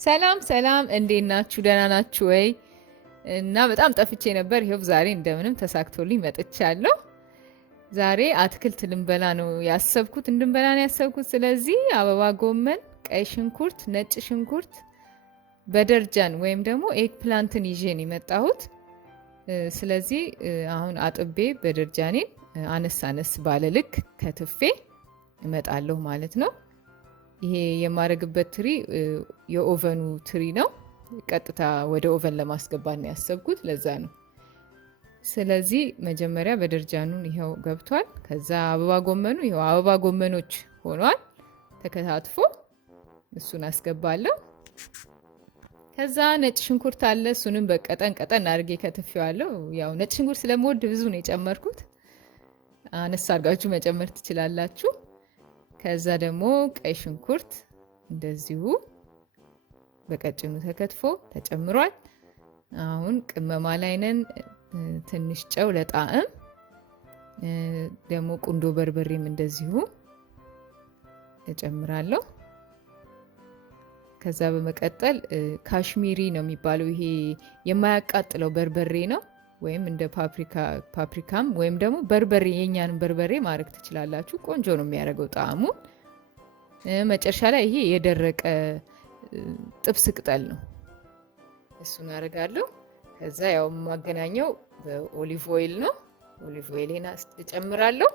ሰላም ሰላም፣ እንዴት ናችሁ? ደህና ናችሁ ወይ? እና በጣም ጠፍቼ ነበር። ይኸው ዛሬ እንደምንም ተሳክቶልኝ መጥቻለሁ። ዛሬ አትክልት ልንበላ ነው ያሰብኩት። ስለዚህ አበባ ጎመን፣ ቀይ ሽንኩርት፣ ነጭ ሽንኩርት፣ በደርጃን ወይም ደግሞ ኤግ ፕላንትን ይዤ ነው የመጣሁት። ስለዚህ አሁን አጥቤ በደርጃኔን አነስ አነስ ባለ ልክ ከትፌ እመጣለሁ ማለት ነው። ይሄ የማረግበት ትሪ የኦቨኑ ትሪ ነው። ቀጥታ ወደ ኦቨን ለማስገባት ነው ያሰብኩት፣ ለዛ ነው። ስለዚህ መጀመሪያ በደርጃኑን ይኸው ገብቷል። ከዛ አበባ ጎመኑ ይኸው አበባ ጎመኖች ሆኗል ተከታትፎ፣ እሱን አስገባለሁ። ከዛ ነጭ ሽንኩርት አለ፣ እሱንም በቀጠን ቀጠን አድርጌ ከትፌዋለሁ። ያው ነጭ ሽንኩርት ስለምወድ ብዙ ነው የጨመርኩት፣ አነስ አድርጋችሁ መጨመር ትችላላችሁ። ከዛ ደግሞ ቀይ ሽንኩርት እንደዚሁ በቀጭኑ ተከትፎ ተጨምሯል። አሁን ቅመማ ላይ ነን። ትንሽ ጨው ለጣዕም፣ ደግሞ ቁንዶ በርበሬም እንደዚሁ እጨምራለሁ። ከዛ በመቀጠል ካሽሚሪ ነው የሚባለው፣ ይሄ የማያቃጥለው በርበሬ ነው። ወይም እንደ ፓፕሪካም ወይም ደግሞ በርበሬ፣ የኛንም በርበሬ ማድረግ ትችላላችሁ። ቆንጆ ነው የሚያደርገው ጣዕሙ። መጨረሻ ላይ ይሄ የደረቀ ጥብስ ቅጠል ነው፣ እሱን አደርጋለሁ። ከዛ ያው የማገናኘው በኦሊቭ ኦይል ነው። ኦሊቭ ኦይሌን እጨምራለሁ።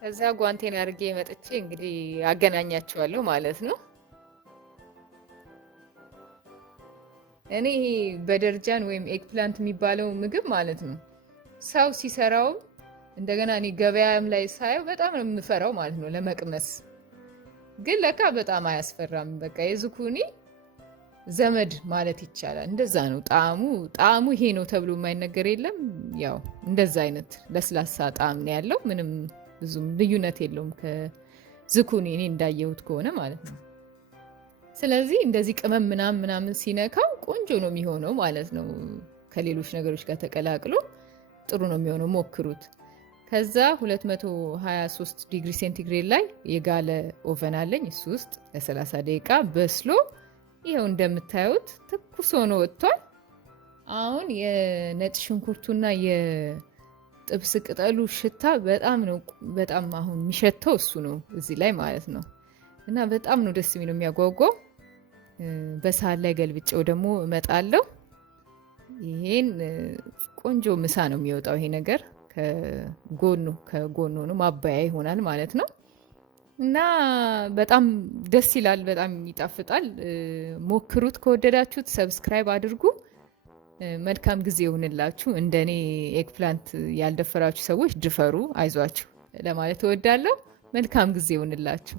ከዛ ጓንቴን አድርጌ መጥቼ እንግዲህ አገናኛቸዋለሁ ማለት ነው። እኔ ይሄ በደርጃን ወይም ኤግ ፕላንት የሚባለው ምግብ ማለት ነው ሰው ሲሰራውም እንደገና እኔ ገበያም ላይ ሳየው በጣም ነው የምፈራው ማለት ነው ለመቅመስ። ግን ለካ በጣም አያስፈራም። በቃ የዝኩኒ ዘመድ ማለት ይቻላል። እንደዛ ነው ጣዕሙ ይሄ ነው ተብሎ የማይነገር የለም። ያው እንደዛ አይነት ለስላሳ ጣዕም ነው ያለው። ምንም ብዙም ልዩነት የለውም ከዝኩኒ እኔ እንዳየሁት ከሆነ ማለት ነው። ስለዚህ እንደዚህ ቅመም ምናምን ሲነካው ቆንጆ ነው የሚሆነው ማለት ነው። ከሌሎች ነገሮች ጋር ተቀላቅሎ ጥሩ ነው የሚሆነው። ሞክሩት። ከዛ 223 ዲግሪ ሴንቲግሬድ ላይ የጋለ ኦቨን አለኝ። እሱ ውስጥ ለ30 ደቂቃ በስሎ ይኸው እንደምታዩት ትኩስ ሆኖ ወጥቷል። አሁን የነጭ ሽንኩርቱና የጥብስ ቅጠሉ ሽታ በጣም አሁን የሚሸተው እሱ ነው እዚህ ላይ ማለት ነው። እና በጣም ነው ደስ የሚለው የሚያጓጓው። በሳህን ላይ ገልብጬው ደግሞ እመጣለሁ። ይሄን ቆንጆ ምሳ ነው የሚወጣው። ይሄ ነገር ከጎኑ ነው ማባያ ይሆናል ማለት ነው። እና በጣም ደስ ይላል፣ በጣም ይጣፍጣል። ሞክሩት። ከወደዳችሁት ሰብስክራይብ አድርጉ። መልካም ጊዜ ይሁንላችሁ። እንደኔ ኤግ ፕላንት ያልደፈራችሁ ሰዎች ድፈሩ፣ አይዟችሁ ለማለት እወዳለሁ። መልካም ጊዜ ይሁንላችሁ።